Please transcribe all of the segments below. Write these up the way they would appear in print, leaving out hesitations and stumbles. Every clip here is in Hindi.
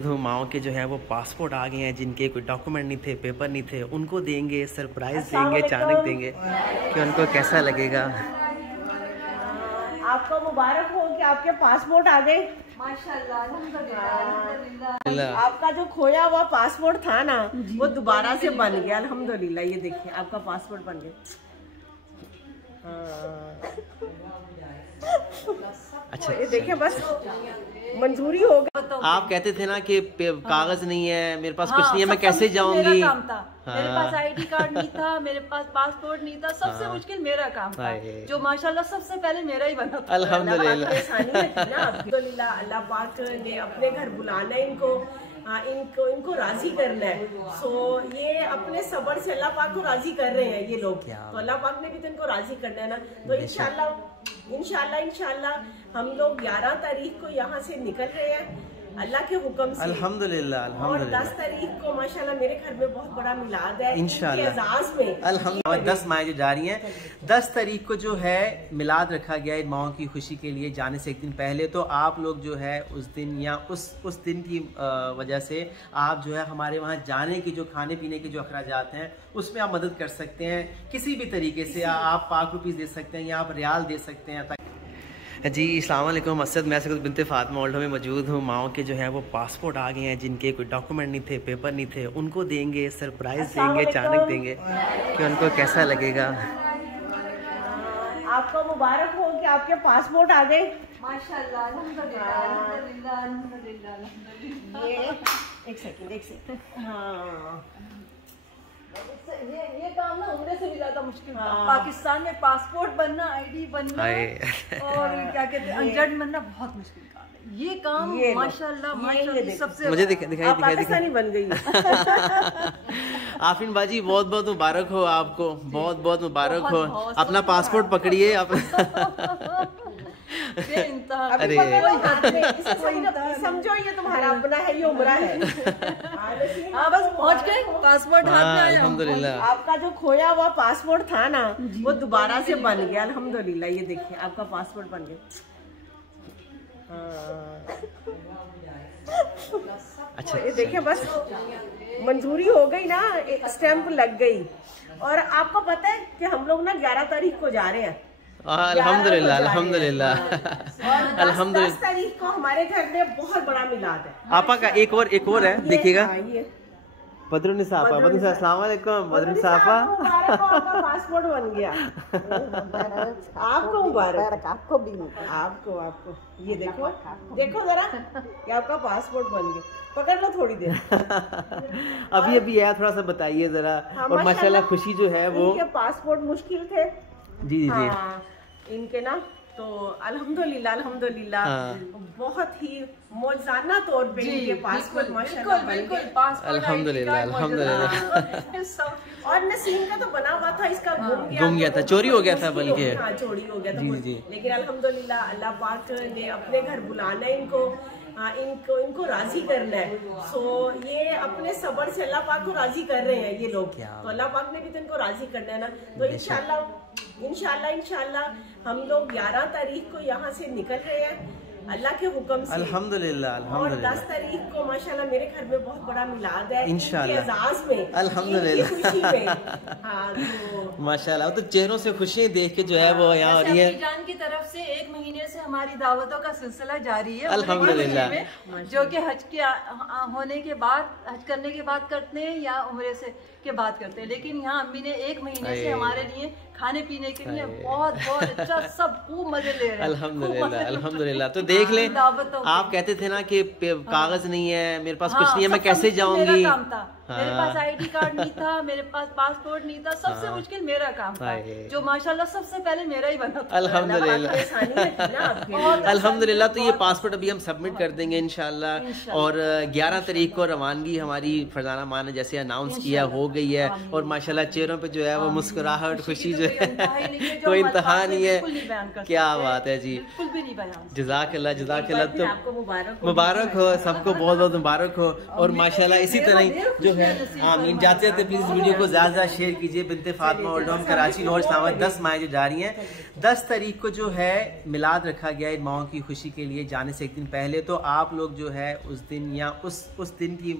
तो माओ के जो है वो पासपोर्ट आ गए हैं, जिनके कोई डॉक्यूमेंट नहीं थे, पेपर नहीं थे, उनको देंगे, सरप्राइज देंगे, अचानक देंगे कि उनको कैसा लगेगा। आपको मुबारक हो कि आपके पासपोर्ट आ गए माशाल्लाह, अल्हम्दुलिल्लाह। आपका जो खोया हुआ पासपोर्ट था ना वो दोबारा से बन गया अल्हम्दुलिल्लाह। ये देखिए आपका पासपोर्ट बन गया। अच्छा, ये देखिए बस मंजूरी हो गई। आप कहते थे ना कि कागज नहीं है, मेरे पास कुछ नहीं है, मैं कैसे जाऊंगी। मेरा काम था। मेरे पास आईडी कार्ड नहीं था, मेरे पास पासपोर्ट नहीं था, सबसे मुश्किल मेरा काम था, जो माशाल्लाह सबसे पहले मेरा ही बना था। अल्हम्दुलिल्लाह। अल्लाह पाक ने अपने घर बुलाना है इनको, इनको राजी करना है। सो ये अपने सब्र से अल्लाह पाक को राजी कर रहे हैं ये लोग, तो अल्लाह पाक ने भी तो इनको राजी करना है ना। तो इंशाल्लाह हम लोग 11 तारीख को यहाँ से निकल रहे हैं अल्लाह के हुक्म से। अल्हम्दुलिल्लाह। और 10 तारीख को माशाल्लाह मेरे घर में बहुत बड़ा मिलाद है इंशाल्लाह में। अल्हम्दुलिल्लाह 10 माह जो जा रही हैं, 10 तारीख को जो है मिलाद रखा गया है माओ की खुशी के लिए जाने से एक दिन पहले। तो आप लोग जो है उस दिन या उस दिन की वजह से आप जो है हमारे वहाँ जाने की जो खाने पीने के जो अखराजात हैं उसमें आप मदद कर सकते हैं किसी भी तरीके से। आप ₹5 दे सकते हैं या आप रियाल दे सकते हैं। जी अस्सलाम वालेकुम असद, मैं असद बिनते फातिमा ओल्डो में मौजूद हूँ। माओ के जो है वो पासपोर्ट आ गए हैं, जिनके कोई डॉक्यूमेंट नहीं थे, पेपर नहीं थे, उनको देंगे, सरप्राइज देंगे, अचानक देंगे कि उनको कैसा लगेगा। आपको मुबारक हो कि आपके पासपोर्ट आ गए माशाल्लाह, अल्हम्दुलिल्लाह। ये एक सेकंड हाँ, ये काम ना उम्र से भी ज्यादा मुश्किल था। पाकिस्तान में पासपोर्ट बनना, आईडी बनना और क्या कहते हैं अनजर्ड बनना बहुत मुश्किल काम है। ये काम माशाल्लाह सबसे मुझे दिखाई बन गई। आफरीन बाजी बहुत बहुत मुबारक हो आपको, बहुत बहुत मुबारक हो। अपना पासपोर्ट पकड़िए आप। अरे समझो ये तुम्हारा अपना है, ये उम्र है। हाँ बस पहुँच गए, पासपोर्ट हाथ में आया। अल्हम्दुलिल्लाह। आपका जो खोया हुआ पासपोर्ट था ना वो दोबारा से बन गया अल्हम्दुलिल्लाह। ये देखिए आपका पासपोर्ट बन गया। अच्छा, ये देखिए बस मंजूरी हो गई ना, स्टैंप लग गई। और आपको पता है कि हम लोग ना 11 तारीख को जा रहे हैं। अल्हम्दुलिल्लाह अल्हम्दुलिल्लाह अल्हम्दुलिल्लाह। 10 तारीख को हमारे घर में बहुत बड़ा मिलाद है। आपा का एक और है, देखिएगा। बदरुन्निसाफा, अस्सलाम वालेकुम बदरुन्निसाफा। आपका पासपोर्ट बन गया। आपको मुबारक, आपको भी, आपको ये देखो जरा कि आपका पासपोर्ट बन गया। पकड़ लो थोड़ी देर। अभी आया, थोड़ा सा बताइए जरा। और माशाल्लाह खुशी जो है वो, इनके पासपोर्ट मुश्किल थे जी इनके ना, तो अल्हम्दुलिल्लाह बहुत ही मौजूदा तौर पे इनके पासपोर्ट माशाल्लाह बिल्कुल पासपोर्ट अल्हम्दुलिल्लाह। और नसीम का तो बना हुआ था, इसका गुम गया था, चोरी हो गया था, बल्कि चोरी हो गया था। लेकिन अल्हम्दुलिल्लाह अल्लाह पाक ने अपने घर बुलाना है इनको, इनको राजी करना है। सो ये अपने सब्र से अल्लाह पाक को राजी कर रहे हैं ये लोग, तो अल्लाह पाक ने भी तो इनको राजी करना है ना। तो इंशाल्लाह हम लोग 11 तारीख को यहाँ से निकल रहे हैं अल्लाह के हुक्म से। अल्हम्दुलिल्लाह और 10 तारीख को माशाल्लाह मेरे घर में बहुत बड़ा मिलाद है इंशाल्लाह में अल्हम्दुलिल्लाह। माशाल्लाह तो चेहरों से खुशियाँ देख के जो है वो यहाँ हो रही है। जान की तरफ से 1 महीने से हमारी दावतों का सिलसिला जारी है अल्हम्दुलिल्लाह, जो कि हज के होने के बाद, हज करने के बाद करते हैं या उम्रे से के बाद करते हैं। लेकिन यहाँ अम्मी ने 1 महीने से हमारे लिए खाने पीने के लिए बहुत अच्छा सब खूब मजे ले रहे हैं। अल्हम्दुलिल्लाह। तो देख लें, आप कहते थे ना कि कागज नहीं है, मेरे पास कुछ नहीं है, मैं कैसे जाऊंगी। मेरा काम था। मेरे पास आईडी कार्ड नहीं था, मेरे पास पासपोर्ट नहीं था, सबसे मुश्किल मेरा काम था, जो माशाल्लाह सबसे पहले मेरा ही बना था। अल्हम्दुलिल्लाह। तो ये पासपोर्ट अभी हम सबमिट कर देंगे इंशाल्लाह। और 11 तारीख को रवानगी हमारी फरजाना माँ ने जैसे अनाउंस किया हो गई है। और माशाल्लाह चेहरों पे जो है वो मुस्कुराहट, खुशी जो है कोई इंतहा नहीं है। क्या बात है जी, जज़ाकल्लाह माशाल्लाह जज़ाकल्लाह। तो आपको मुबारक हो, सबको बहुत बहुत मुबारक हो। और माशाल्लाह इसी तरह जो है आमीन। जाते जाते प्लीज़ इस वीडियो को ज़्यादा ज़्यादा शेयर कीजिए। बिनते फातिमा ओल्ड टाउन कराची लाहौर इस्लामाबाद 10 माह जो जा रही हैं। 10 तारीख को जो है मिलाद रखा गया इन माओं की खुशी के लिए जाने से एक दिन पहले। तो आप लोग जो है उस दिन या उस दिन की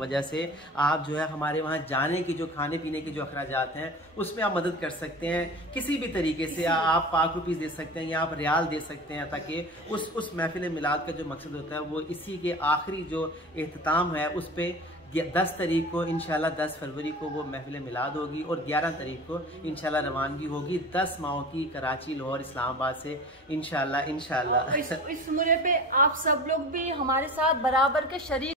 वजह से आप जो है हमारे वहाँ जाने की जो खाने पीने के जो अखराजात हैं उसमें आप मदद कर सकते हैं किसी भी तरीके से। आप ₹5 दे सकते हैं या आप रियाल दे सकते हैं, ताकि उस महफिल मिलाद का जो मकसद होता है वो इसी के आखिरी जो इख्तिताम है उस पर 10 तारीख को इंशाल्लाह 10 फरवरी को वो महफिल मिलाद होगी और 11 तारीख को इंशाल्लाह रवानगी होगी 10 माह की कराची लाहौर इस्लामाबाद से इंशाल्लाह। इस मुरे पे आप सब लोग भी हमारे साथ बराबर के शरीक